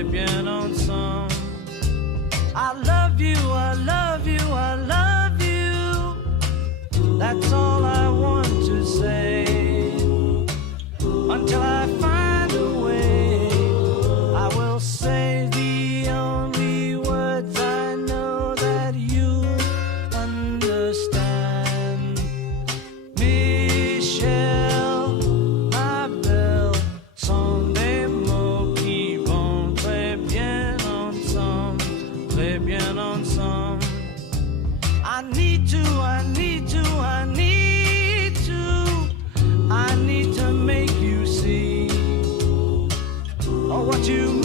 très bien ensemble. I love you, I love you, I love you. That's all I want to say. Until I find a way, I will say the only words I know that you understand. Michel, ma belle, sont des mots qui vont très bien ensemble, très bien ensemble. I need to, I need to, I need to, I need to make you see what you